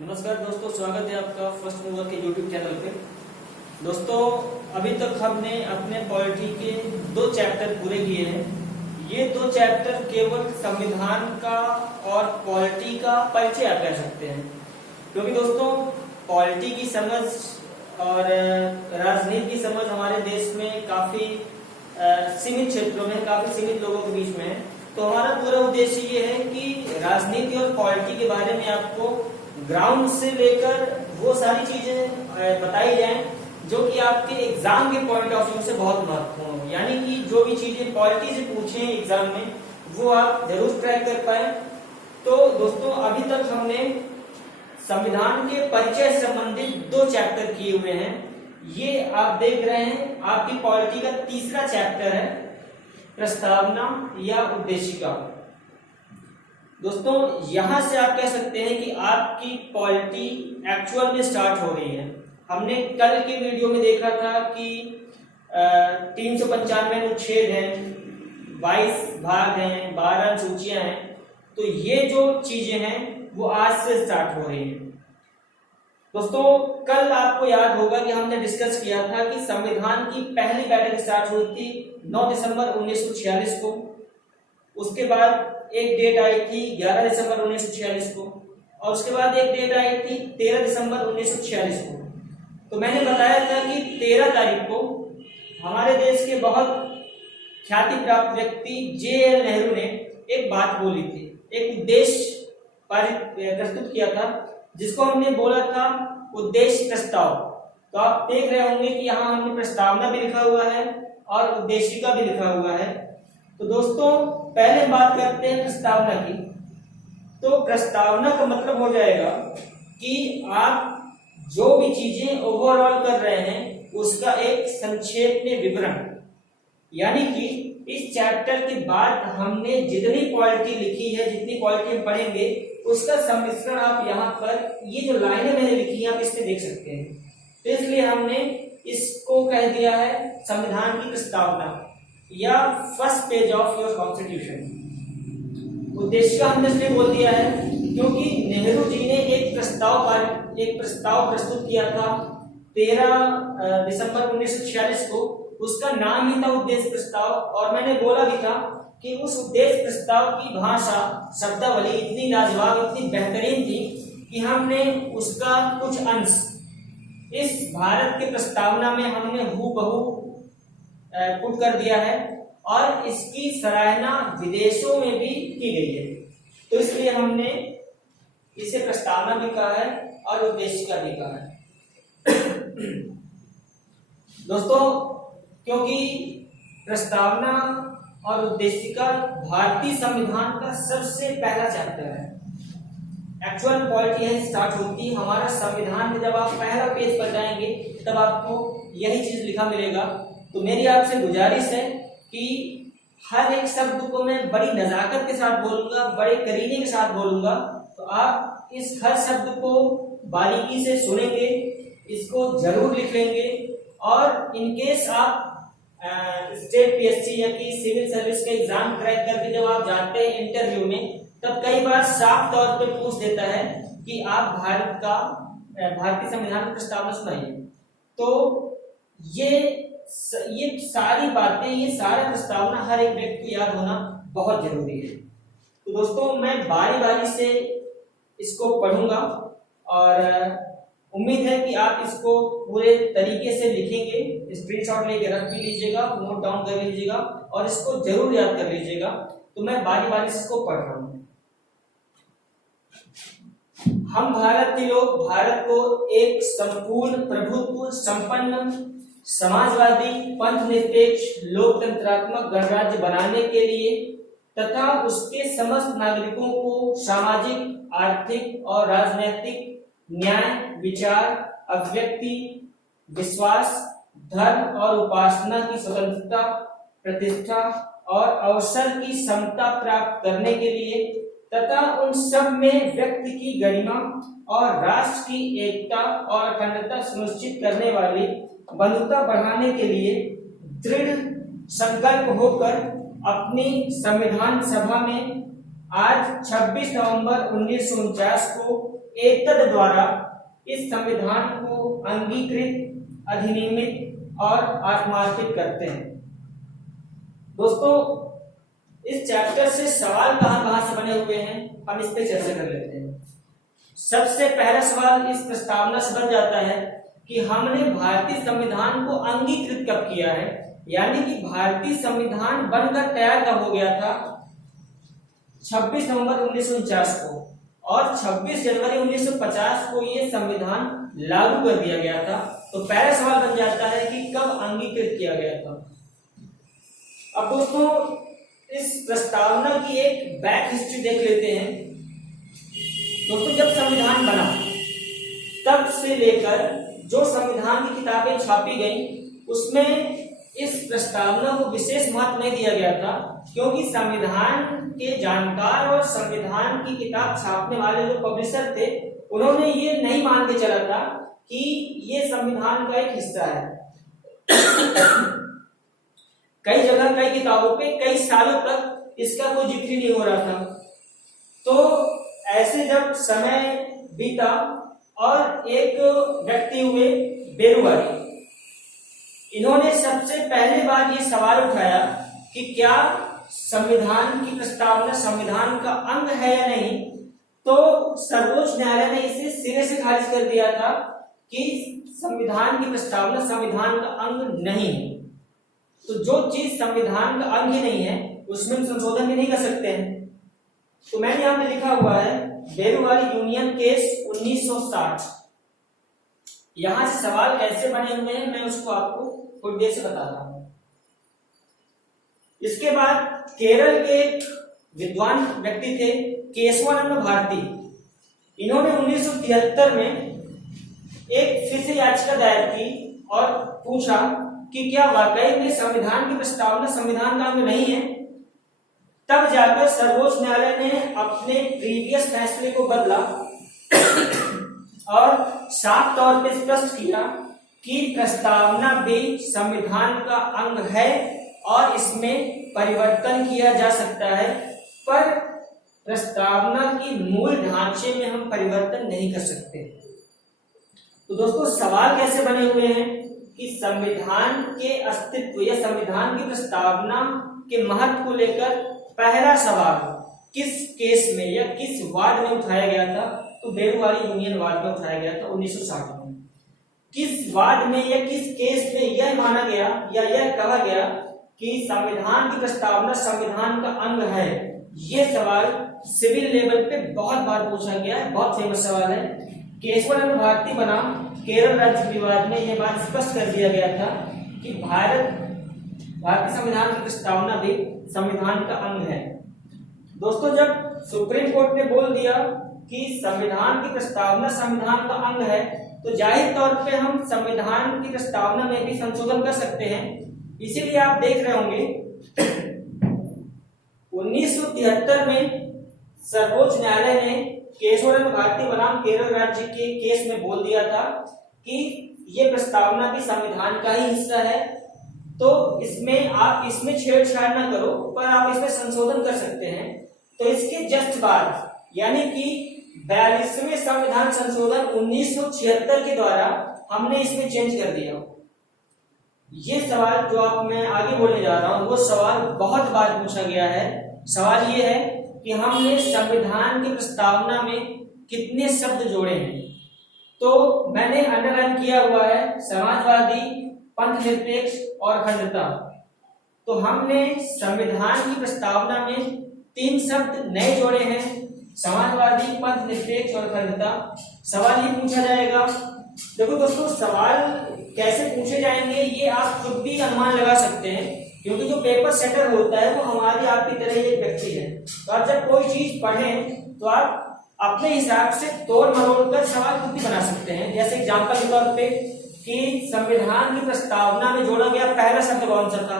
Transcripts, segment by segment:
नमस्कार दोस्तों, स्वागत है आपका फर्स्ट मूवर के यूट्यूब चैनल पे। दोस्तों, अभी तक हमने अपने पॉलिटी के 2 चैप्टर पूरे किए हैं। ये 2 चैप्टर केवल संविधान का और पॉलिटी का परिचय आप कह सकते हैं, क्योंकि दोस्तों पॉलिटी की समझ और राजनीति की समझ हमारे देश में काफी सीमित क्षेत्रों में, काफी सीमित लोगों के बीच में है। तो हमारा पूरा उद्देश्य ये है कि राजनीति और पॉलिटी के बारे में आपको ग्राउंड से लेकर वो सारी चीजें बताई जाएं जो कि आपके एग्जाम के पॉइंट ऑफ व्यू से बहुत महत्वपूर्ण हो। यानी कि जो भी चीजें पॉलिटी से पूछे एग्जाम में वो आप जरूर क्रैक कर पाए। तो दोस्तों, अभी तक हमने संविधान के परिचय से संबंधित 2 चैप्टर किए हुए हैं। ये आप देख रहे हैं, आपकी पॉलिटी का तीसरा चैप्टर है, प्रस्तावना या उद्देशिका। दोस्तों, यहां से आप कह सकते हैं कि आपकी पॉलिटी एक्चुअल में स्टार्ट हो रही है। हमने कल के वीडियो में देखा था कि 395 अनुच्छेद हैं, 22 भाग हैं, 12 सूचियां हैं। तो ये जो चीजें हैं वो आज से स्टार्ट हो रही हैं। दोस्तों, कल आपको याद होगा कि हमने डिस्कस किया था कि संविधान की पहली बैठक स्टार्ट हुई थी 9 दिसंबर 1946 को। उसके बाद एक डेट आई थी 11 दिसंबर 1946 को, और उसके बाद एक डेट आई थी 13 दिसंबर 1946 को। तो मैंने बताया था कि 13 तारीख को हमारे देश के बहुत ख्याति प्राप्त व्यक्ति JL नेहरू ने एक बात बोली थी, एक उद्देश्य प्रस्तुत किया था, जिसको हमने बोला था उद्देश्य प्रस्ताव। तो आप देख रहे होंगे कि यहाँ हमने प्रस्तावना भी लिखा हुआ है और उद्देशिका भी लिखा हुआ है। तो दोस्तों, पहले बात करते हैं प्रस्तावना की। तो प्रस्तावना का मतलब हो जाएगा कि आप जो भी चीजें ओवरऑल कर रहे हैं उसका एक संक्षेप में विवरण, यानी कि इस चैप्टर के बाद हमने जितनी पॉलिटी लिखी है, जितनी पॉलिटी हम पढ़ेंगे, उसका सम्मिश्रण आप यहाँ पर ये जो लाइनें मैंने लिखी है आप इसमें देख सकते हैं। तो इसलिए हमने इसको कह दिया है संविधान की प्रस्तावना या first page of your constitution. उद्देश्य हमने इसलिए बोल दिया है क्योंकि नेहरू जी ने एक प्रस्ताव प्रस्तुत किया था 13 दिसंबर 1946 को। उसका नाम ही था उद्देश्य प्रस्ताव, और मैंने बोला भी था कि उस उद्देश्य प्रस्ताव की भाषा, शब्दावली इतनी लाजवाब, इतनी बेहतरीन थी कि हमने उसका कुछ अंश इस भारत के प्रस्तावना में हमने हूबहू पुट कर दिया है, और इसकी सराहना विदेशों में भी की गई है। तो इसलिए हमने इसे प्रस्तावना भी कहा है और उद्देशिका भी कहा है। दोस्तों, क्योंकि प्रस्तावना और उद्देशिका भारतीय संविधान का सबसे पहला चैप्टर है। एक्चुअल पॉलिटी है स्टार्ट होती हमारा संविधान में। जब आप पहला पेज पर जाएंगे तब आपको यही चीज लिखा मिलेगा। तो मेरी आपसे गुजारिश है कि हर एक शब्द को मैं बड़ी नजाकत के साथ बोलूंगा, बड़े करीने के साथ बोलूंगा। तो आप इस हर शब्द को बारीकी से सुनेंगे, इसको जरूर लिख लेंगे, और इनकेस आप स्टेट PSC या कि सिविल सर्विस का एग्जाम क्रैक करके जब आप जाते हैं इंटरव्यू में, तब कई बार साफ तौर पे पूछ देता है कि आप भारतीय संविधान की प्रस्तावना सुनाइए। तो ये सारी बातें, ये सारा प्रस्तावना हर एक व्यक्ति को याद होना बहुत जरूरी है। तो दोस्तों, मैं बारी बारी से इसको पढ़ूंगा, और उम्मीद है कि आप इसको पूरे तरीके से लिखेंगे, स्क्रीनशॉट लेके रख भी लीजिएगा, नोट डाउन कर लीजिएगा, और इसको जरूर याद कर लीजिएगा। तो मैं बारी बारी से इसको पढ़ रहा हूं। हम भारत के लोग भारत को एक संपूर्ण प्रभुत्व संपन्न समाजवादी पंथ निरपेक्ष लोकतंत्रात्मक गणराज्य बनाने के लिए तथा उसके समस्त नागरिकों को सामाजिक, आर्थिक और राजनैतिक न्याय, विचार, अभिव्यक्ति, विश्वास, धर्म और उपासना की स्वतंत्रता, प्रतिष्ठा और अवसर की समता प्राप्त करने के लिए तथा उन सब में व्यक्ति की गरिमा और राष्ट्र की एकता और अखंडता सुनिश्चित करने वाली बंधुता बढ़ाने के लिए दृढ़ संकल्प होकर अपनी संविधान सभा में आज 26 नवंबर 1949 को एकता द्वारा इस संविधान को अंगीकृत, अधिनियमित और आत्मार्पित करते हैं। दोस्तों, इस चैप्टर से सवाल कहां से बने हुए हैं, हम इस पे चर्चा कर लेते हैं। सबसे पहला सवाल इस प्रस्तावना से बन जाता है कि हमने भारतीय संविधान को अंगीकृत कब किया है, यानी कि भारतीय संविधान बनकर तैयार कब हो गया था? 26 नवंबर 1949 को, और 26 जनवरी 1950 को ये संविधान लागू कर दिया गया था। तो पहला सवाल बन जाता है कि कब अंगीकृत किया गया था। अब दोस्तों, इस प्रस्तावना की एक बैक हिस्ट्री देख लेते हैं। दोस्तों, जब संविधान बना तब से लेकर जो संविधान की किताबें छापी गई उसमें इस प्रस्तावना को विशेष महत्व नहीं दिया गया था, क्योंकि संविधान के जानकार और संविधान की किताब छापने वाले जो पब्लिशर थे उन्होंने ये नहीं मान के चला था कि ये संविधान का एक हिस्सा है। कई जगह कई किताबों पे कई सालों तक इसका कोई जिक्र नहीं हो रहा था। तो ऐसे जब समय बीता और एक व्यक्ति हुए बेरुवारी, इन्होंने सबसे पहले बार ये सवाल उठाया कि क्या संविधान की प्रस्तावना संविधान का अंग है या नहीं। तो सर्वोच्च न्यायालय ने इसे सिरे से खारिज कर दिया था कि संविधान की प्रस्तावना संविधान का अंग नहीं है। तो जो चीज संविधान का अंग ही नहीं है उसमें हम संशोधन भी नहीं कर सकते हैं। तो मैंने यहां पे लिखा हुआ है बेरुवारी यूनियन केस 1960। यहां से सवाल कैसे बने हुए हैं मैं उसको आपको थोड़ी देर से बता रहा हूं। इसके बाद केरल के एक विद्वान व्यक्ति थे केशवानंद भारती। इन्होंने 1973 में एक फिर से याचिका दायर की और पूछा कि क्या वाकई में संविधान की प्रस्तावना संविधान का अंग नहीं है। तब जाकर सर्वोच्च न्यायालय ने अपने प्रीवियस फैसले को बदला और साफ तौर पर स्पष्ट किया कि प्रस्तावना भी संविधान का अंग है और इसमें परिवर्तन किया जा सकता है, पर प्रस्तावना की मूल ढांचे में हम परिवर्तन नहीं कर सकते। तो दोस्तों, सवाल कैसे बने हुए हैं कि संविधान के अस्तित्व या संविधान की प्रस्तावना के महत्व को लेकर पहला सवाल किस केस में या किस वाद में उठाया गया था? तो बेरुवारी यूनियन वाद में उठाया गया था 1960 में। किस वाद में या किस केस में यह माना गया या यह कहा गया कि संविधान की प्रस्तावना संविधान का अंग है? यह सवाल सिविल लेवल पे बहुत बार पूछा गया है, बहुत फेमस सवाल है। केशवानंद भारती बनाम केरल राज्य विवाद में यह बात स्पष्ट कर दिया गया था कि भारतीय संविधान की प्रस्तावना भी संविधान का अंग है। दोस्तों, जब सुप्रीम कोर्ट ने बोल दिया कि संविधान की प्रस्तावना संविधान का अंग है, तो जाहिर तौर पे हम संविधान की प्रस्तावना में भी संशोधन कर सकते हैं। इसीलिए आप देख रहे होंगे 1973 में सर्वोच्च न्यायालय ने केशवानंद भारती बनाम केरल राज्य के केस में बोल दिया था कि यह प्रस्तावना भी संविधान का ही हिस्सा है। तो इसमें आप इसमें छेड़छाड़ ना करो, पर आप इसमें संशोधन कर सकते हैं। तो इसके जस्ट बाद यानी कि 42वें संविधान संशोधन 1976 के द्वारा हमने इसमें चेंज कर दिया। ये सवाल जो आप मैं आगे बोलने जा रहा हूं वो सवाल बहुत बार पूछा गया है। सवाल ये है कि हमने संविधान की प्रस्तावना में कितने शब्द जोड़े हैं। तो मैंने अंडरलाइन किया हुआ है समाजवादी, पंथ निरपेक्ष और अखंडता। तो हमने संविधान की प्रस्तावना में 3 शब्द नए जोड़े हैं, समाजवादी, पंथ निरपेक्ष और अखंडता। सवाल ये पूछा जाएगा, देखो दोस्तों, सवाल कैसे पूछे जाएंगे ये आप खुद भी अनुमान लगा सकते हैं, क्योंकि जो पेपर सेटर होता है वो हमारी आपकी तरह एक व्यक्ति है। तो आप जब कोई चीज पढ़ें तो आप अपने हिसाब से तोड़ मरोड़ कर सवाल खुद भी बना सकते हैं। जैसे एग्जाम्पल के तौर पे कि संविधान की प्रस्तावना में जोड़ा गया पहला शब्द कौन सा था?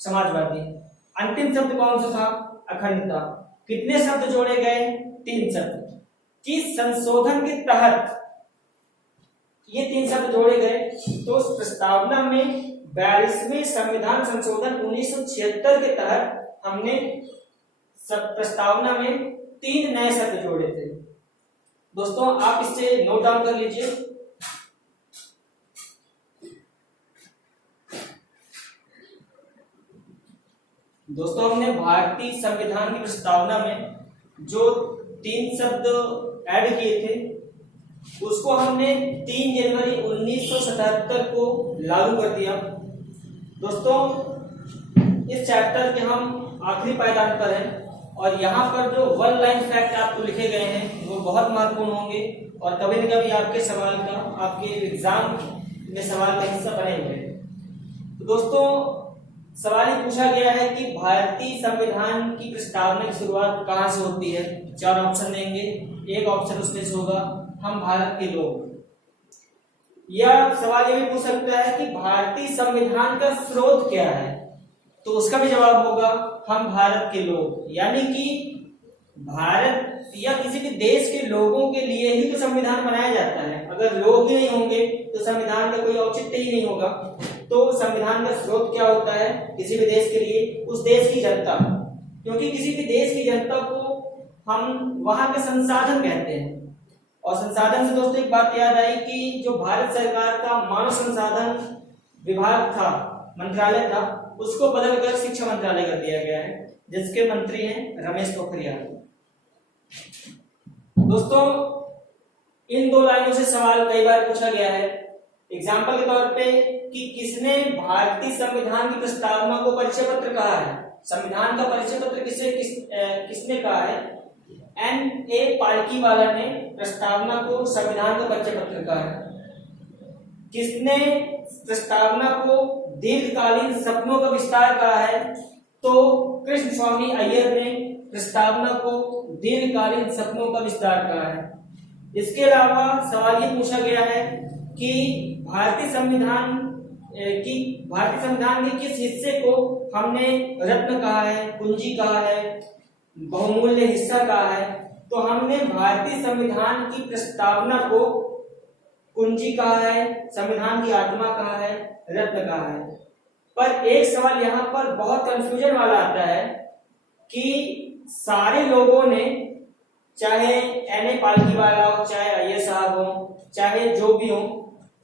समाजवादी। अंतिम शब्द कौन सा था? अखंडता। कितने शब्द जोड़े गए? 3 शब्द। किस संशोधन के तहत ये 3 शब्द जोड़े गए? तो उस प्रस्तावना में 42वें संविधान संशोधन 1976 के तहत हमने प्रस्तावना में 3 नए शब्द जोड़े थे। दोस्तों आप इससे नोट डाउन कर लीजिए। दोस्तों हमने भारतीय संविधान की प्रस्तावना में जो 3 शब्द ऐड किए थे उसको हमने 3 जनवरी 1977 को लागू कर दिया। दोस्तों इस चैप्टर के हम आखिरी पायदान पर हैं और यहाँ पर जो 1 लाइन फैक्ट आपको लिखे गए हैं वो बहुत महत्वपूर्ण होंगे और कभी न कभी आपके सवाल का, आपके एग्जाम में सवाल का हिस्सा बने हुए हैं। तो दोस्तों सवाल ये पूछा गया है कि भारतीय संविधान की प्रस्तावना की शुरुआत कहाँ से होती है। 4 ऑप्शन देंगे, एक ऑप्शन उसमें से होगा हम भारत के लोग। यह सवाल ये भी पूछ सकता है कि भारतीय संविधान का स्रोत क्या है, तो उसका भी जवाब होगा हम भारत के लोग। यानी कि भारत या किसी भी देश के लोगों के लिए ही तो संविधान बनाया जाता है। अगर लोग ही नहीं होंगे तो संविधान का कोई औचित्य ही नहीं होगा। तो संविधान का स्रोत क्या होता है किसी भी देश के लिए, उस देश की जनता, क्योंकि किसी भी देश की जनता को हम वहां के संसाधन कहते हैं। और संसाधन से दोस्तों एक बात याद आई कि जो भारत सरकार का मानव संसाधन विभाग था, मंत्रालय था, उसको बदलकर शिक्षा मंत्रालय कर दिया गया है, जिसके मंत्री हैं रमेश पोखरियाल। दोस्तों इन 2 लाइनों से सवाल कई बार पूछा गया है एग्जाम्पल के तौर पे कि किसने भारतीय संविधान की प्रस्तावना को परिचय पत्र कहा है। संविधान का परिचय पत्र किसने कहा है? N.A. पालकीवाला ने प्रस्तावना को संविधान का परिचय पत्र कहा है। किसने प्रस्तावना को दीर्घकालीन सपनों का विस्तार कहा है? तो कृष्ण स्वामी अय्यर ने प्रस्तावना को दीर्घकालीन सपनों का विस्तार कहा है। इसके अलावा सवाल ये पूछा गया है कि भारतीय संविधान के किस हिस्से को हमने रत्न कहा है, कुंजी कहा है, बहुमूल्य हिस्सा कहा है। तो हमने भारतीय संविधान की प्रस्तावना को कुंजी कहा है, संविधान की आत्मा कहा है, रत्न कहा है। पर एक सवाल यहाँ पर बहुत कंफ्यूजन वाला आता है कि सारे लोगों ने, चाहे N.A. पालकीवाला हो, चाहे अय्यर साहब हो, चाहे जो भी हो,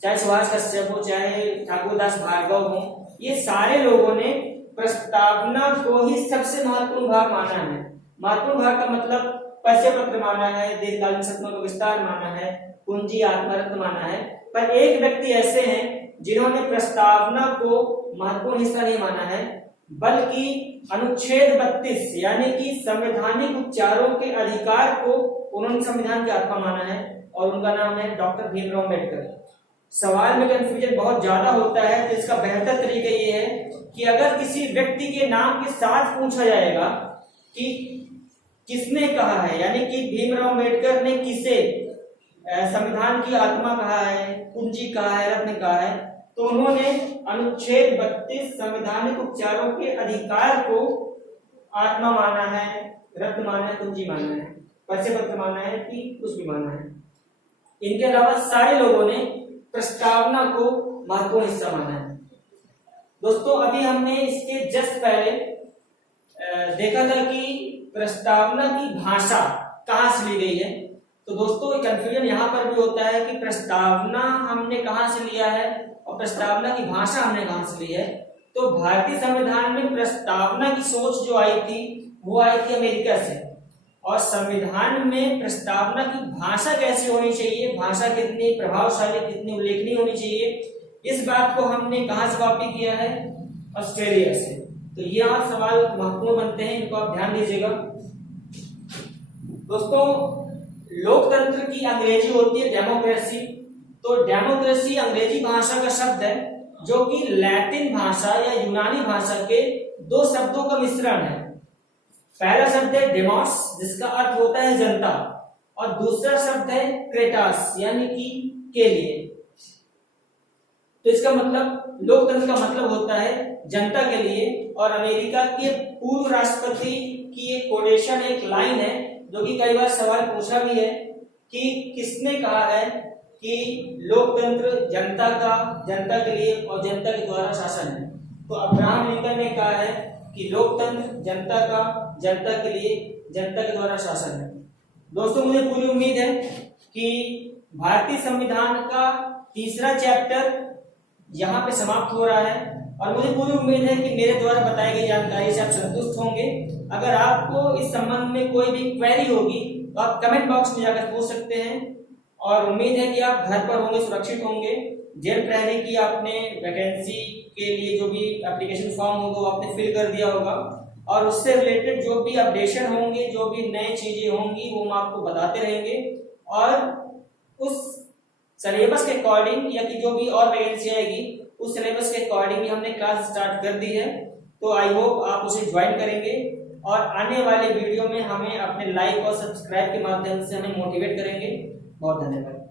चाहे सुभाष कश्यप हो, चाहे ठाकुरदास भार्गव हो, ये सारे लोगों ने प्रस्तावना को ही सबसे महत्वपूर्ण भाग माना है। महत्वपूर्ण भाग का मतलब परिचय पत्र माना है, दीर्घकालीन सपनों का विस्तार माना है, कुंजी आत्मरत्न माना है। पर एक व्यक्ति ऐसे हैं जिन्होंने प्रस्तावना को महत्वपूर्ण हिस्सा नहीं माना है, बल्कि अनुच्छेद 32 यानी कि संवैधानिक उपचारों के अधिकार को उन्होंने संविधान की आत्मा माना है और उनका नाम है डॉक्टर भीमराव अम्बेडकर। सवाल में कंफ्यूजन बहुत ज्यादा होता है, तो इसका बेहतर तरीका ये है कि अगर किसी व्यक्ति के नाम के साथ पूछा जाएगा कि किसने कहा है, यानी कि भीमराव अम्बेडकर ने किसे संविधान की आत्मा कहा है, कुंजी कहा है, रत्न कहा है, तो उन्होंने अनुच्छेद 32 संवैधानिक उपचारों के अधिकार को आत्मा माना है, रत्न माना है, कुंजी माना है, परिचय पत्र माना है कि कुछ भी माना है। इनके अलावा सारे लोगों ने प्रस्तावना को महत्वपूर्ण हिस्सा माना है। दोस्तों अभी हमने इसके जस्ट पहले देखा था कि प्रस्तावना की भाषा कहाँ से ली गई है। तो दोस्तों कंफ्यूजन यहाँ पर भी होता है कि प्रस्तावना हमने कहाँ से लिया है और प्रस्तावना की भाषा हमने कहाँ से ली है। तो भारतीय संविधान में प्रस्तावना की सोच जो आई थी वो आई थी अमेरिका से, और संविधान में प्रस्तावना की भाषा कैसी होनी चाहिए, भाषा कितनी प्रभावशाली, कितनी उल्लेखनीय होनी चाहिए, इस बात को हमने कहाँ से कॉपी किया है? ऑस्ट्रेलिया से। तो ये आप सवाल महत्वपूर्ण बनते हैं, इनको आप ध्यान दीजिएगा। दोस्तों लोकतंत्र की अंग्रेजी होती है डेमोक्रेसी। तो डेमोक्रेसी अंग्रेजी भाषा का शब्द है जो कि लैटिन भाषा या यूनानी भाषा के 2 शब्दों का मिश्रण है। पहला शब्द है डेमोस जिसका अर्थ होता है जनता, और दूसरा शब्द है क्रेटास यानी कि के लिए। तो इसका मतलब लोकतंत्र का मतलब होता है जनता के लिए। और अमेरिका के पूर्व राष्ट्रपति की एक कोटेशन, एक लाइन है जो कि कई बार सवाल पूछा भी है कि किसने कहा है कि लोकतंत्र जनता का, जनता के लिए और जनता के द्वारा शासन है। तो अब्राहम लिंकन ने कहा है कि लोकतंत्र जनता का, जनता के लिए, जनता के द्वारा शासन है। दोस्तों मुझे पूरी उम्मीद है कि भारतीय संविधान का तीसरा चैप्टर यहाँ पे समाप्त हो रहा है और मुझे पूरी उम्मीद है कि मेरे द्वारा बताई गई जानकारी से आप संतुष्ट होंगे। अगर आपको इस संबंध में कोई भी क्वेरी होगी तो आप कमेंट बॉक्स में जाकर पूछ सकते हैं और उम्मीद है कि आप घर पर होंगे, सुरक्षित होंगे। जेल प्रहरी की आपने वैकेंसी के लिए जो भी एप्लीकेशन फॉर्म होगा वो आपने फिल कर दिया होगा और उससे रिलेटेड जो भी अपडेशन होंगे, जो भी नई चीजें होंगी वो हम आपको बताते रहेंगे और उस सिलेबस के अकॉर्डिंग या कि जो भी और वैकेंसी आएगी उस सिलेबस के अकॉर्डिंग हमने क्लास स्टार्ट कर दी है। तो आई होप आप उसे ज्वाइन करेंगे और आने वाले वीडियो में हमें अपने लाइक और सब्सक्राइब के माध्यम से हमें मोटिवेट करेंगे। बहुत धन्यवाद।